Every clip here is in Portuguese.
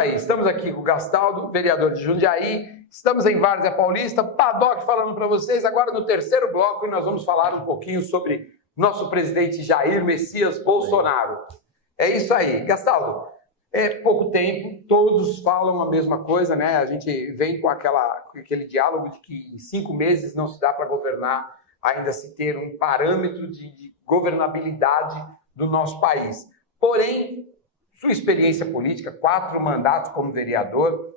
aí, estamos aqui com o Gastaldo, vereador de Jundiaí, estamos em Várzea Paulista, Paddock falando para vocês agora no terceiro bloco e nós vamos falar um pouquinho sobre nosso presidente Jair Messias Bolsonaro. É isso aí, Gastaldo, é pouco tempo, todos falam a mesma coisa, né? A gente vem com aquele diálogo de que em 5 meses não se dá para governar, ainda se ter um parâmetro de governabilidade do nosso país. Porém, sua experiência política, 4 mandatos como vereador,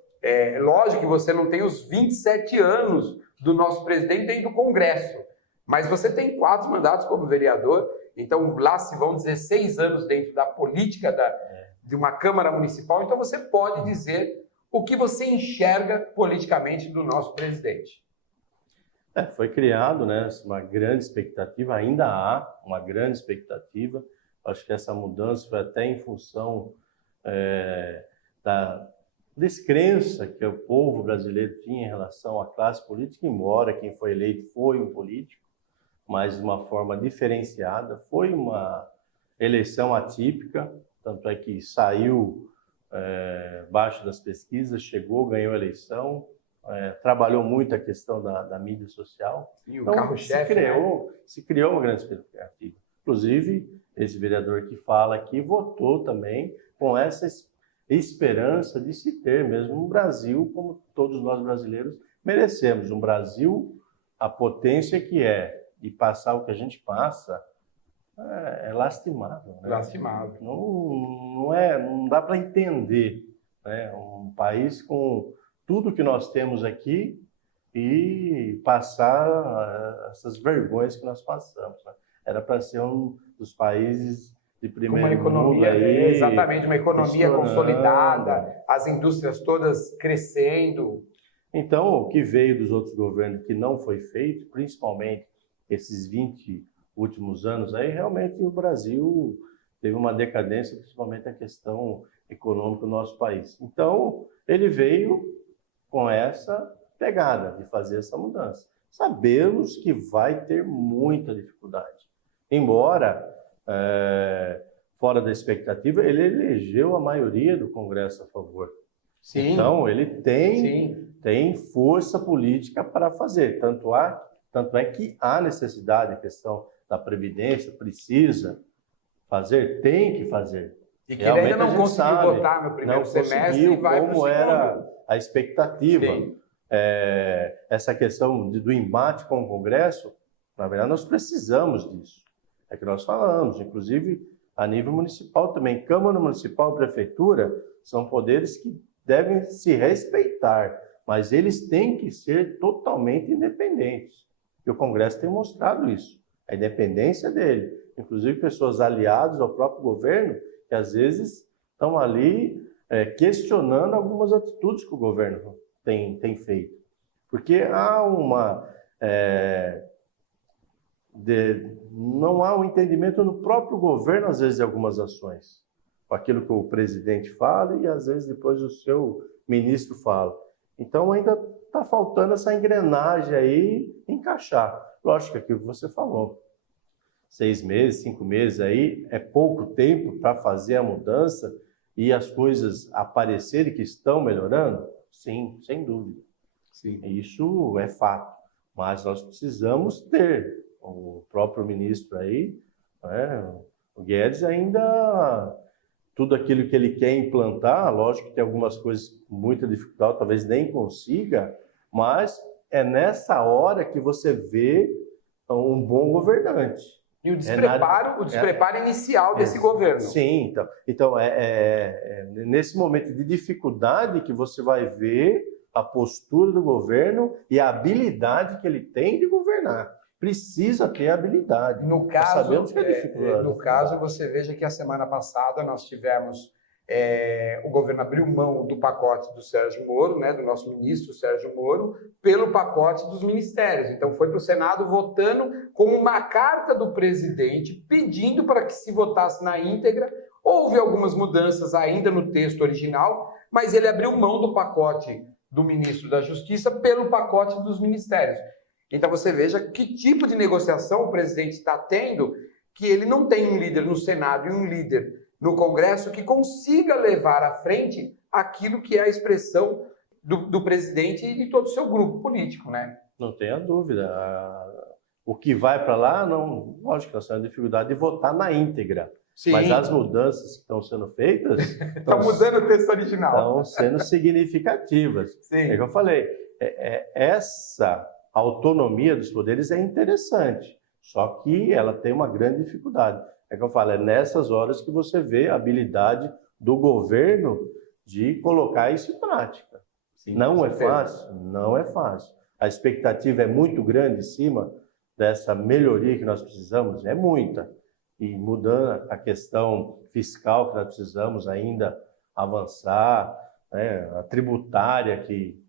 lógico que você não tem os 27 anos do nosso presidente dentro do Congresso, mas você tem 4 mandatos como vereador, então lá se vão 16 anos dentro da política de uma Câmara Municipal, então você pode dizer o que você enxerga politicamente do nosso presidente. Foi criado, né, uma grande expectativa, ainda há uma grande expectativa. Acho que essa mudança foi até em função da descrença que o povo brasileiro tinha em relação à classe política, embora quem foi eleito foi um político, mas de uma forma diferenciada. Foi uma eleição atípica, tanto é que saiu baixo das pesquisas, chegou, ganhou a eleição, trabalhou muito a questão da mídia social. E o carro-chefe, se criou uma grande expectativa. Inclusive, esse vereador que fala aqui votou também com essa esperança de se ter mesmo um Brasil como todos nós brasileiros merecemos. Um Brasil, a potência que é, e passar o que a gente passa, é lastimável. Né? Lastimável. Não dá para entender, né? Um país com tudo que nós temos aqui e passar essas vergonhas que nós passamos. Né? Era para ser um dos países de primeiro uma economia, mundo aí, exatamente, uma economia consolidada, as indústrias todas crescendo. Então, o que veio dos outros governos que não foi feito, principalmente esses 20 últimos anos aí, realmente o Brasil teve uma decadência, principalmente a questão econômica do nosso país. Então, ele veio com essa pegada de fazer essa mudança. Sabemos que vai ter muita dificuldade. Embora, fora da expectativa, ele elegeu a maioria do Congresso a favor. Sim. Então, ele tem força política para fazer. Tanto é que há necessidade, a questão da Previdência, precisa fazer, tem que fazer. E que ele ainda não conseguiu votar no primeiro semestre e vai para o segundo. Como era a expectativa. Essa questão do embate com o Congresso, na verdade, nós precisamos disso. É que nós falamos, inclusive a nível municipal também. Câmara Municipal e Prefeitura são poderes que devem se respeitar, mas eles têm que ser totalmente independentes. E o Congresso tem mostrado isso, a independência dele. Inclusive pessoas aliadas ao próprio governo, que às vezes estão ali questionando algumas atitudes que o governo tem feito. Porque há não há um entendimento no próprio governo, às vezes, de algumas ações. Com aquilo que o presidente fala e, às vezes, depois o seu ministro fala. Então, ainda está faltando essa engrenagem aí encaixar. Lógico que aquilo que você falou. 6 meses, 5 meses aí é pouco tempo para fazer a mudança e as coisas aparecerem que estão melhorando? Sim, sem dúvida. Sim. Isso é fato. Mas nós precisamos ter o próprio ministro aí, o Guedes ainda, tudo aquilo que ele quer implantar, lógico que tem algumas coisas com muita dificuldade, talvez nem consiga, mas é nessa hora que você vê um bom governante. E o despreparo inicial desse governo. Sim, então nesse momento de dificuldade que você vai ver a postura do governo e a habilidade que ele tem de governar. Precisa ter habilidade. No caso, sabemos que é dificuldade. No caso, você veja que a semana passada nós tivemos o governo abriu mão do pacote do Sérgio Moro, né, do nosso ministro Sérgio Moro, pelo pacote dos ministérios. Então foi para o Senado votando com uma carta do presidente pedindo para que se votasse na íntegra. Houve algumas mudanças ainda no texto original, mas ele abriu mão do pacote do ministro da Justiça pelo pacote dos ministérios. Então você veja que tipo de negociação o presidente está tendo, que ele não tem um líder no Senado e um líder no Congresso que consiga levar à frente aquilo que é a expressão do presidente e de todo o seu grupo político, né? Não tenha dúvida. O que vai para lá, não, lógico que nós temos dificuldade de votar na íntegra. Sim. Mas as mudanças que estão sendo feitas... Estão mudando o texto original. Estão sendo significativas. Sim. É que eu falei, essa autonomia dos poderes é interessante, só que ela tem uma grande dificuldade. É que eu falo, é nessas horas que você vê a habilidade do governo de colocar isso em prática. Sim, não é fácil, não é fácil. A expectativa é muito grande em cima dessa melhoria que nós precisamos, é muita. E mudando a questão fiscal que nós precisamos ainda avançar, né? A tributária, que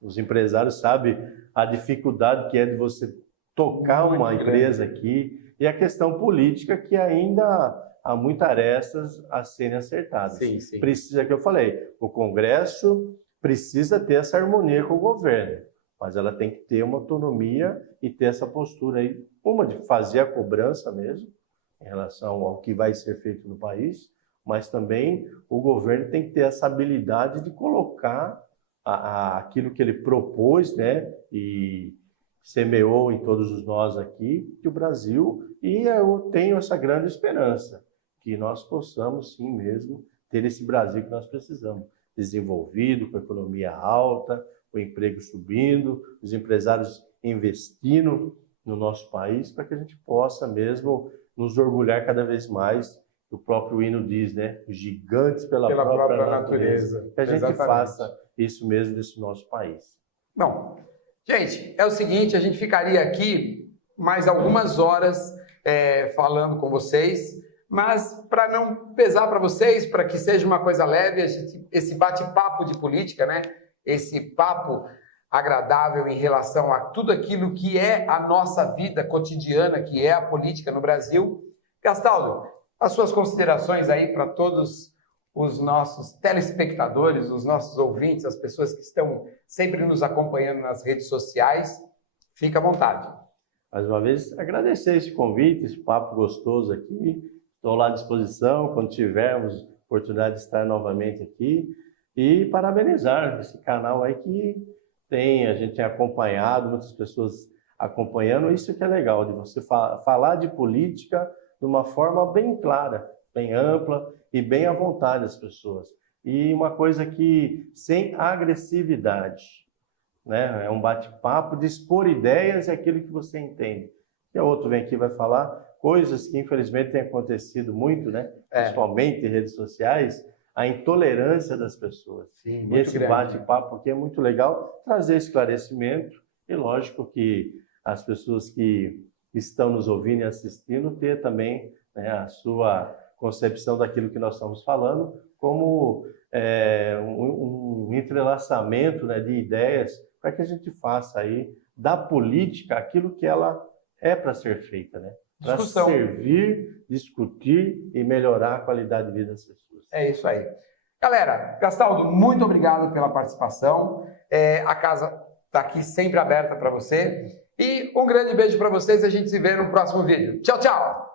os empresários sabem a dificuldade que é de você tocar uma empresa aqui, e a questão política, que ainda há muitas arestas a serem acertadas. Sim, sim. Precisa, que eu falei, o Congresso precisa ter essa harmonia com o governo, mas ela tem que ter uma autonomia e ter essa postura aí, uma de fazer a cobrança mesmo, em relação ao que vai ser feito no país, mas também o governo tem que ter essa habilidade de colocar aquilo que ele propôs, né, e semeou em todos nós aqui, que o Brasil, e eu tenho essa grande esperança, que nós possamos sim mesmo ter esse Brasil que nós precisamos, desenvolvido, com a economia alta, o emprego subindo, os empresários investindo no nosso país, para que a gente possa mesmo nos orgulhar cada vez mais. O próprio hino diz, né? Gigantes pela própria natureza. Que a gente faça isso mesmo desse nosso país. Bom, gente, é o seguinte, a gente ficaria aqui mais algumas horas falando com vocês, mas para não pesar para vocês, para que seja uma coisa leve, esse bate-papo de política, né? Esse papo agradável em relação a tudo aquilo que é a nossa vida cotidiana, que é a política no Brasil. Gastaldo, as suas considerações aí para todos os nossos telespectadores, os nossos ouvintes, as pessoas que estão sempre nos acompanhando nas redes sociais. Fica à vontade. Mais uma vez, agradecer esse convite, esse papo gostoso aqui. Estou lá à disposição quando tivermos oportunidade de estar novamente aqui. E parabenizar esse canal aí que a gente tem acompanhado, muitas pessoas acompanhando. Isso que é legal, de você falar de política de uma forma bem clara, bem ampla e bem à vontade das pessoas. E uma coisa que sem agressividade, né? É um bate-papo de expor ideias e aquilo que você entende. E o outro vem aqui e vai falar coisas que infelizmente têm acontecido muito, né? Principalmente em redes sociais, a intolerância das pessoas. Sim, e esse bate-papo aqui é muito legal, trazer esclarecimento e lógico que as pessoas que estão nos ouvindo e assistindo ter também, né, a sua concepção daquilo que nós estamos falando, como um entrelaçamento, né, de ideias para que a gente faça aí da política aquilo que ela é para ser feita, né? Para servir, discutir e melhorar a qualidade de vida das pessoas. É isso aí. Galera, Gastaldo, muito obrigado pela participação. A casa está aqui sempre aberta para você. E um grande beijo para vocês. A gente se vê no próximo vídeo. Tchau, tchau!